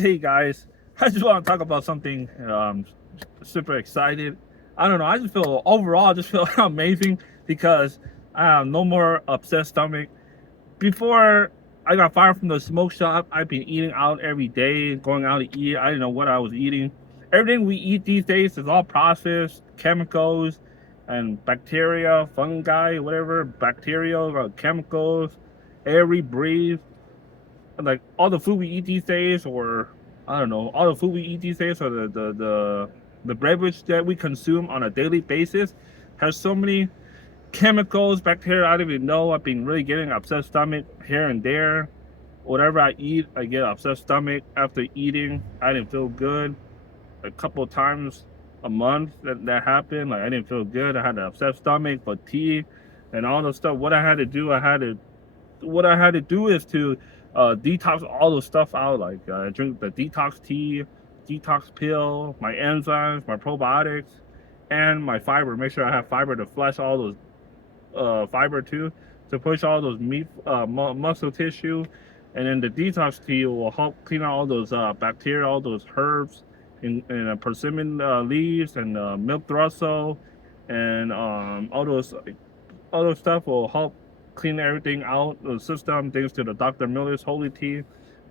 Hey guys, I just want to talk about something super excited. I don't know, I just feel overall I just feel amazing because I have no more upset stomach. Before I got fired from the smoke shop, I've been eating out every day, going out to eat. I didn't know what I was eating. Everything we eat these days is all processed, chemicals and bacteria, fungi, whatever, bacterial, chemicals, air we breathe, like all the food we eat these days, or I don't know, all the food we eat these days, or the beverage that we consume on a daily basis, has so many chemicals, bacteria. I don't even know. I've been really getting upset stomach here and there. Whatever I eat, I get upset stomach after eating. I didn't feel good. A couple of times a month that happened. Like I didn't feel good. I had an upset stomach, fatigue, and all the stuff. What I had to do is to detox all the stuff out. Like drink the detox tea, detox pill, my enzymes, my probiotics, and my fiber. Make sure I have fiber to flush all those fiber too, to push all those meat muscle tissue. And then the detox tea will help clean out all those bacteria, all those herbs, and persimmon leaves, and milk thistle, and all those stuff will help clean everything out the system. Thanks to the Dr. Miller's holy tea,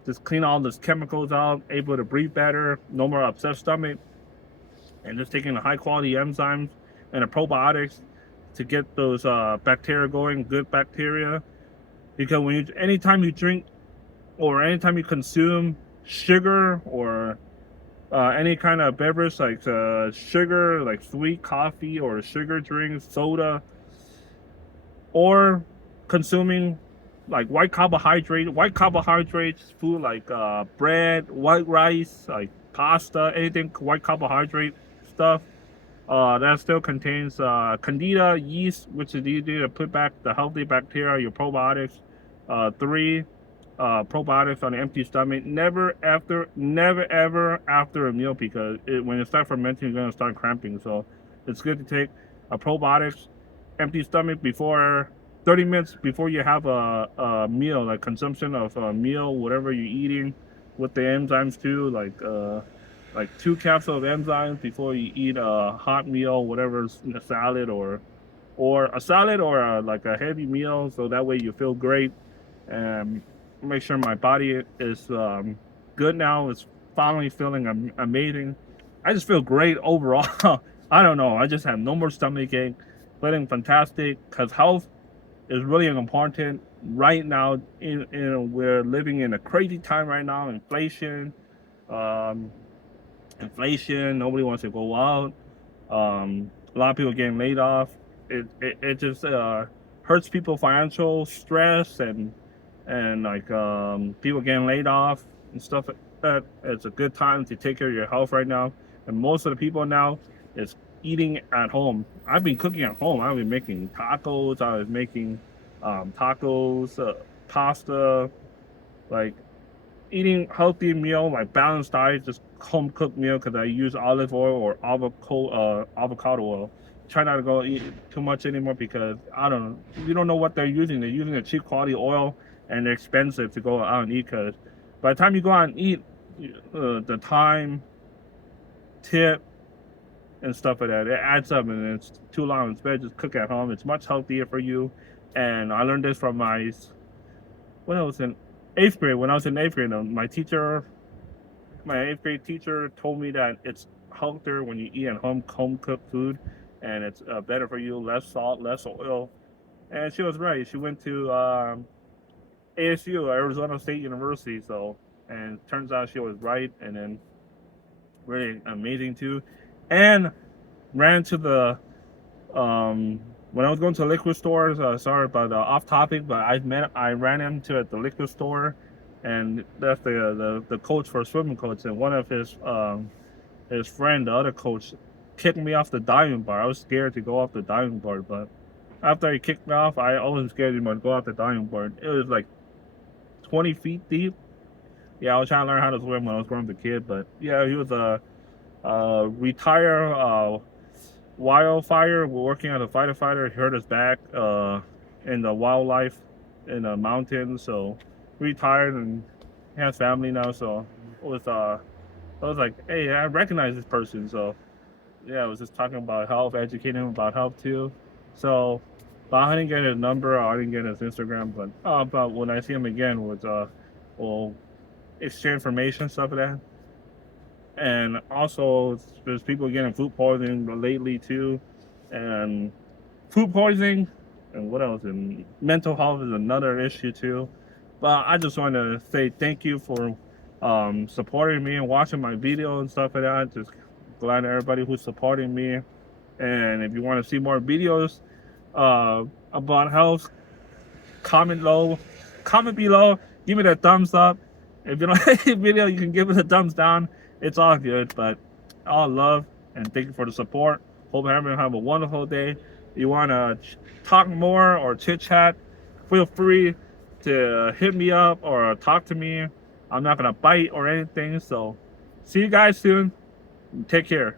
just clean all those chemicals out, able to breathe better, no more upset stomach, and just taking the high quality enzymes and the probiotics to get those bacteria going, good bacteria. Because anytime you drink or anytime you consume sugar or any kind of beverage like sugar, like sweet coffee or sugar drinks, soda, or consuming like white carbohydrates food like bread, white rice, like pasta, anything white carbohydrate stuff, that still contains candida yeast, which is easy to put back the healthy bacteria, your probiotics. Three, probiotics on an empty stomach. Never ever after a meal, because when it starts fermenting, you're gonna start cramping. So it's good to take a probiotics empty stomach before 30 minutes before you have a meal, like consumption of a meal, whatever you're eating, with the enzymes too, like 2 capsules of enzymes before you eat a hot meal, whatever's in a salad, or a salad, or like a heavy meal, so that way you feel great. And make sure my body is good now. It's finally feeling amazing. I just feel great overall. I don't know. I just have no more stomach ache, feeling fantastic, because health is really important right now. We're living in a crazy time right now. Um, inflation. Nobody wants to go out. A lot of people getting laid off. It just hurts people financial stress, and like people getting laid off and stuff like that. It's a good time to take care of your health right now. And most of the people now is eating at home. I've been cooking at home. I've been making tacos. I was making tacos, pasta, like eating healthy meal, like balanced diet, just home cooked meal, because I use olive oil or avocado oil. Try not to go eat too much anymore, because I don't know, you don't know what they're using. They're using a cheap quality oil, and they're expensive to go out and eat. Because by the time you go out and eat, the time, tip, and stuff like that, it adds up, and it's too long. It's better just cook at home. It's much healthier for you. And I learned this from when I was in eighth grade. When I was in eighth grade, my eighth grade teacher told me that it's healthier when you eat at home cooked food, and it's better for you, less salt, less oil. And she was right. She went to ASU, Arizona State University. So, and turns out she was right, and then really amazing too. And ran to the when I was going to liquor stores. Sorry about off topic, but I ran into at the liquor store, and that's the coach for swimming coach, and one of his friend, the other coach, kicked me off the diving bar. I was scared to go off the diving board, but after he kicked me off, I wasn't scared anymore to go off the diving board. It was like 20 feet deep. Yeah, I was trying to learn how to swim when I was growing up a kid, but yeah, he was a retired wildfire. We're working as a firefighter. He hurt his back in the wildlife in the mountains. So retired, and he has family now. So with I was like, hey, I recognize this person. So yeah, I was just talking about health, educating him about health too. So, but I didn't get his number, or I didn't get his Instagram. But when I see him again, we'll exchange information, stuff like that. And also, there's people getting food poisoning lately too, and food poisoning, and what else? And mental health is another issue too. But I just want to say thank you for supporting me and watching my video and stuff like that. Just glad everybody who's supporting me. And if you want to see more videos about health, comment low, comment below. Give me that thumbs up. If you don't like the video, you can give it a thumbs down. It's all good, but all love and thank you for the support. Hope everyone have a wonderful day. If you want to talk more or chit chat, feel free to hit me up or talk to me. I'm not gonna bite or anything. So see you guys soon. Take care.